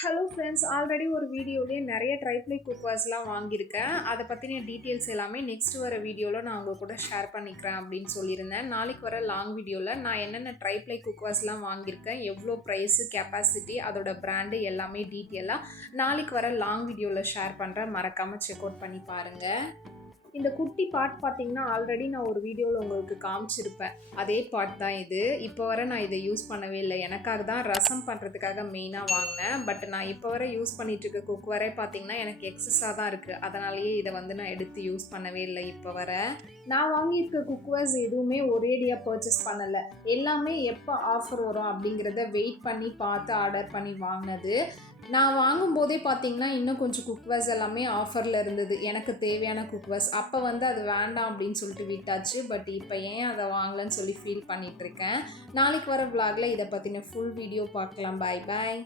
Hello friends, already ஒரு வீடியோலேயே நிறைய ட்ரைப்ளை குக்வேர்ஸ்லாம் வாங்கியிருக்கேன். அதை பற்றின டீட்டெயில்ஸ் எல்லாமே நெக்ஸ்ட் வர வீடியோவில் நான் உங்கள் கூட ஷேர் பண்ணிக்கிறேன் அப்படின்னு சொல்லியிருந்தேன். நாளைக்கு வர லாங் வீடியோவில் நான் என்னென்ன ட்ரைப்ளை குக்வேர்ஸ்லாம் வாங்கியிருக்கேன், எவ்வளோ ப்ரைஸு, கெப்பாசிட்டி, அதோட பிராண்டு எல்லாமே டீட்டெயிலாக நாளைக்கு வர லாங் வீடியோவில் ஷேர் பண்ணுறேன். மறக்காமல் செக் அவுட் பண்ணி பாருங்கள். இந்த குட்டி பாட் பார்த்தீங்கன்னா ஆல்ரெடி நான் ஒரு வீடியோவில் உங்களுக்கு காமிச்சிருப்பேன். அதே பாட் தான் இது. இப்போ வரை நான் இதை யூஸ் பண்ணவே இல்லை. எனக்காக தான் ரசம் பண்ணுறதுக்காக மெயினாக வாங்கினேன். பட் நான் இப்போ வரை யூஸ் பண்ணிகிட்ருக்க குக்வேரே பார்த்தீங்கன்னா எனக்கு எக்ஸஸாக தான் இருக்குது. அதனாலேயே இதை நான் எடுத்து யூஸ் பண்ணவே இல்லை இப்போ வரை. நான் வாங்கியிருக்க குக்வேர்ஸ் எதுவுமே ஒரேடியாக பர்ச்சேஸ் பண்ணலை. எல்லாமே எப்போ ஆஃபர் வரும் அப்படிங்கிறத வெயிட் பண்ணி பார்த்து ஆர்டர் பண்ணி வாங்கினது. நான் வாங்கும்போதே பார்த்தீங்கன்னா இன்னும் கொஞ்சம் குக்வேர்ஸ் எல்லாமே ஆஃபரில் இருந்தது, எனக்கு தேவையான குக்வேர்ஸ். அப்போ அது வேண்டாம் அப்படின்னு சொல்லிட்டு விட்டாச்சு. பட் இப்போ ஏன் அதை வாங்கலன்னு சொல்லி ஃபீல் பண்ணிகிட்ருக்கேன். நாளைக்கு வர விலாகில் இதை பற்றின ஃபுல் வீடியோ பார்க்கலாம். பாய் பாய்.